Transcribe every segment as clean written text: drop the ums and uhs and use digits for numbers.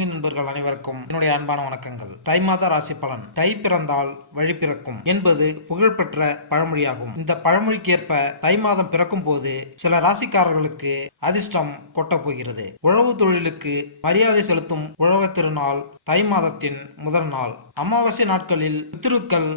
ஆன்மீக நண்பர்கள் அனைவருக்கும் என்னுடைய அன்பான வணக்கங்கள். தை மாத ராசி பலன். தை பிறந்தால் வழி பிறக்கும் என்பது புகழ்பெற்ற பழமொழியாகும். இந்த பழமொழிக்கேற்ப தை மாதம் பிறக்கும் போது சில ராசிக்காரர்களுக்கு அதிர்ஷ்டம் கொட்டப் போகிறது. உழவு தொழிலுக்கு மரியாதை செலுத்தும் உழவர் திருநாள் தை மாதத்தின் முதல் நாள். அமாவாசை நாட்களில் பித்ருக்கள்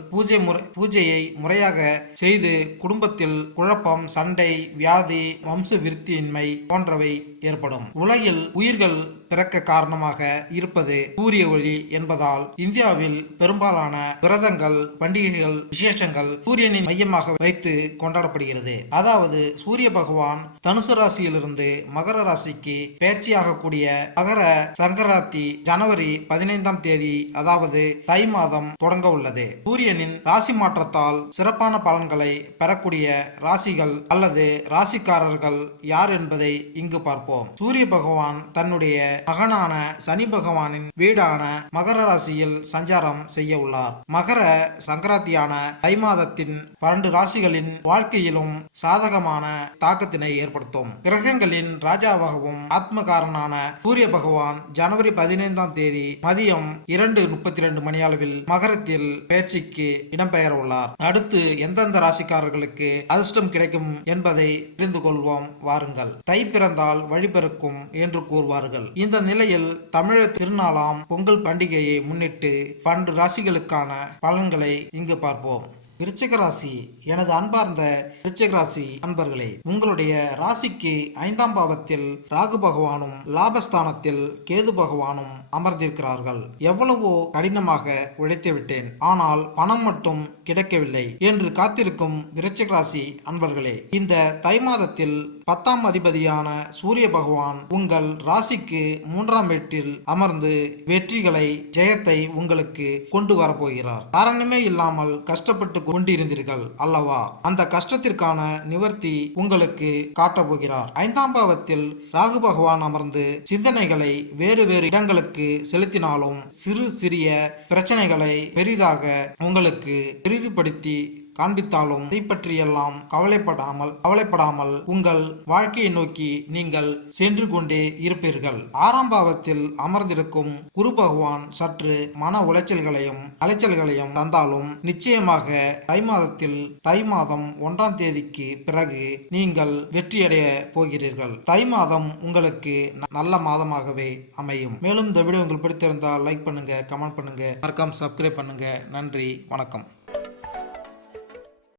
பூஜையை முறையாக செய்து குடும்பத்தில் குழப்பம், சண்டை, வியாதி, வம்ச விருத்தியின்மை போன்றவை ஏற்படும். உலகில் உயிர்கள் பிறக்க காரணமாக இருப்பது சூரிய ஒளி என்பதால் இந்தியாவில் பெரும்பாலான விரதங்கள், பண்டிகைகள், விசேஷங்கள் சூரியனின் மையமாக வைத்து கொண்டாடப்படுகிறது. அதாவது சூரிய பகவான் தனுசு ராசியிலிருந்து மகர ராசிக்கு பயிற்சியாகக்கூடிய மகர சங்கராந்தி ஜனவரி 15ஆம் தேதி, அதாவது தை மாதம் தொடங்க உள்ளது. சூரியனின் ராசி மாற்றத்தால் சிறப்பான பலன்களை பெறக்கூடிய ராசிகள் அல்லது ராசிக்காரர்கள் யார் என்பதை இங்கு பார்ப்போம். சூரிய பகவான் தன்னுடைய மகனான சனி பகவானின் வீடான மகர ராசியில் சஞ்சாரம் செய்ய உள்ளார். மகர சங்கராந்தியான தை மாதத்தின் 12 ராசிகளின் வாழ்க்கையிலும் சாதகமான தாக்கத்தினை ஏற்படுத்தும். கிரகங்களின் ராஜாவாகவும் ஆத்மகாரனான சூரிய பகவான் ஜனவரி 15ஆம் தேதி மதியம் 2:32 மணியளவில் மகரத்தில் பயிற்சிக்கு இடம்பெயர உள்ளார். அடுத்து எந்தெந்த ராசிக்காரர்களுக்கு அதிர்ஷ்டம் கிடைக்கும் என்பதை தெரிந்து கொள்வோம் வாருங்கள். தை பிறந்தால் வழிபிறக்கும் என்று கூறுவார்கள். இந்த நிலையில் தமிழர் திருநாளாம் பொங்கல் பண்டிகையை முன்னிட்டு 12 ராசிகளுக்கான பலன்களை இங்கு பார்ப்போம். விருச்சிக ராசி. எனது அன்பார்ந்த விருச்சிக ராசி அன்பர்களே, உங்களுடைய ராசிக்கு 5ஆம் பாவத்தில் ராகு பகவானும் லாபஸ்தானத்தில் கேது பகவானும் அமர்ந்திருக்கிறார்கள். எவ்வளவோ கடினமாக உழைத்து விட்டேன், ஆனால் பணம் மட்டும் கிடைக்கவில்லை என்று காத்திருக்கும் விருச்சிக ராசி அன்பர்களே, இந்த தை மாதத்தில் 10ஆம் அதிபதியான சூரிய பகவான் உங்கள் ராசிக்கு 3ஆம் வீட்டில் அமர்ந்து வெற்றிகளை, ஜெயத்தை உங்களுக்கு கொண்டு வரப்போகிறார். காரணமே இல்லாமல் கஷ்டப்பட்டு கொண்டிருந்தீர்கள் அல்லவா? அந்த கஷ்டத்திற்கான நிவர்த்தி உங்களுக்கு காட்டப் போகிறார். 5ஆம் பாவத்தில் ராகு பகவான் அமர்ந்து சிந்தனைகளை வேறு வேறு இடங்களுக்கு செலுத்தினாலும் சிறு சிறிய பிரச்சனைகளை பெரிதாக உங்களுக்கு பெரிதுபடுத்தி காண்பித்தாலும் இதை பற்றியெல்லாம் கவலைப்படாமல் உங்கள் வாழ்க்கையை நோக்கி நீங்கள் சென்று கொண்டே இருப்பீர்கள். 6ஆம் பாவத்தில் அமர்ந்திருக்கும் குரு பகவான் சற்று மன அலைச்சல்களையும் தந்தாலும் நிச்சயமாக தை மாதம் 1ஆம் தேதிக்கு பிறகு நீங்கள் வெற்றியடைய போகிறீர்கள். தை மாதம் உங்களுக்கு நல்ல மாதமாகவே அமையும். மேலும் இந்த வீடியோ உங்களுக்கு பிடித்திருந்தால் லைக் பண்ணுங்க, கமெண்ட் பண்ணுங்க, மறக்காம சப்ஸ்கிரைப் பண்ணுங்க. நன்றி, வணக்கம்.